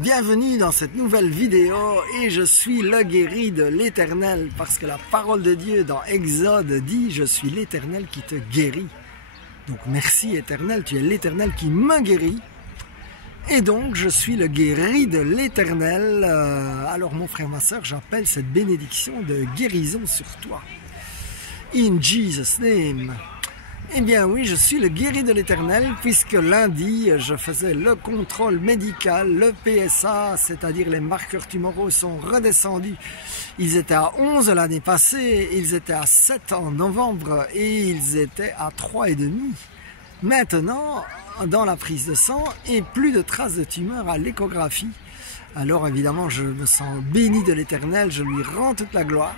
Bienvenue dans cette nouvelle vidéo et je suis le guéri de l'Éternel parce que la parole de Dieu dans Exode dit « Je suis l'Éternel qui te guérit ». Donc merci Éternel, tu es l'Éternel qui me guérit. Et donc je suis le guéri de l'Éternel. Alors mon frère, ma soeur, j'appelle cette bénédiction de guérison sur toi. In Jesus' name. Eh bien oui, je suis le guéri de l'Éternel puisque lundi, je faisais le contrôle médical, le PSA, c'est-à-dire les marqueurs tumoraux sont redescendus. Ils étaient à 11 l'année passée, ils étaient à 7 en novembre et ils étaient à 3,5. Maintenant, dans la prise de sang, et plus de traces de tumeur à l'échographie. Alors évidemment, je me sens béni de l'Éternel, je lui rends toute la gloire.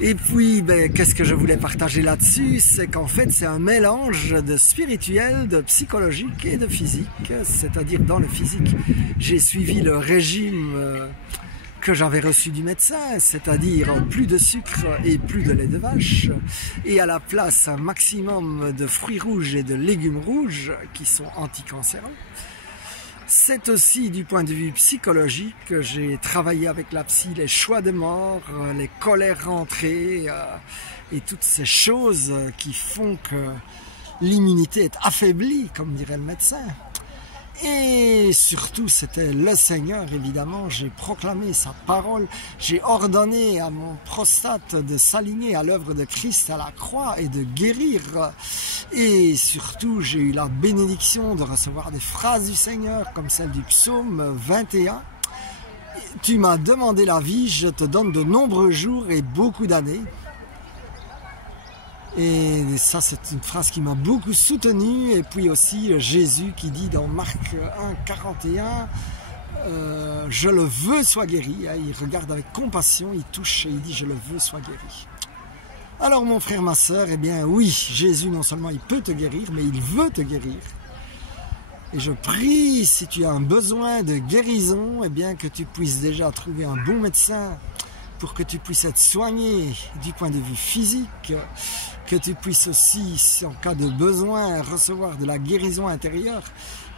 Et puis, qu'est-ce que je voulais partager là-dessus? C'est qu'en fait, c'est un mélange de spirituel, de psychologique et de physique. C'est-à-dire, dans le physique, j'ai suivi le régime que j'avais reçu du médecin, c'est-à-dire plus de sucre et plus de lait de vache. Et à la place, un maximum de fruits rouges et de légumes rouges qui sont anticancéreux. C'est aussi du point de vue psychologique que j'ai travaillé avec la psy, les choix de mort, les colères rentrées et toutes ces choses qui font que l'immunité est affaiblie, comme dirait le médecin. Et surtout, c'était le Seigneur, évidemment, j'ai proclamé sa parole, j'ai ordonné à mon prostate de s'aligner à l'œuvre de Christ à la croix et de guérir. Et surtout, j'ai eu la bénédiction de recevoir des phrases du Seigneur, comme celle du psaume 21. Tu m'as demandé la vie, je te donne de nombreux jours et beaucoup d'années. Et ça, c'est une phrase qui m'a beaucoup soutenu. Et puis aussi Jésus qui dit dans Marc 1, 41, je le veux, sois guéri. Il regarde avec compassion, il touche et il dit, je le veux, sois guéri. Alors mon frère, ma soeur, eh bien oui, Jésus non seulement il peut te guérir, mais il veut te guérir. Et je prie, si tu as un besoin de guérison, eh bien que tu puisses déjà trouver un bon médecin pour que tu puisses être soigné du point de vue physique, que tu puisses aussi, si en cas de besoin, recevoir de la guérison intérieure,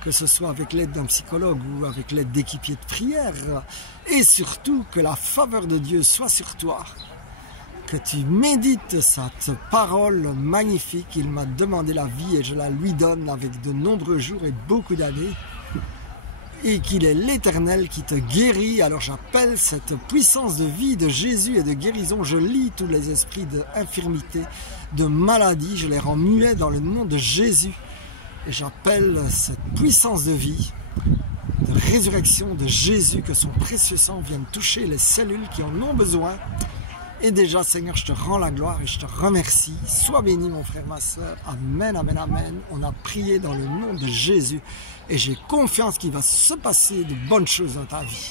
que ce soit avec l'aide d'un psychologue ou avec l'aide d'équipiers de prière, et surtout que la faveur de Dieu soit sur toi, que tu médites cette parole magnifique. Il m'a demandé la vie et je la lui donne avec de nombreux jours et beaucoup d'années, et qu'il est l'Éternel qui te guérit. Alors j'appelle cette puissance de vie de Jésus et de guérison, je lis tous les esprits d'infirmité, de maladie, je les rends muets dans le nom de Jésus, et j'appelle cette puissance de vie, de résurrection de Jésus, que son précieux sang vienne toucher les cellules qui en ont besoin. Et déjà, Seigneur, je te rends la gloire et je te remercie. Sois béni, mon frère, ma soeur. Amen, amen, amen. On a prié dans le nom de Jésus et j'ai confiance qu'il va se passer de bonnes choses dans ta vie.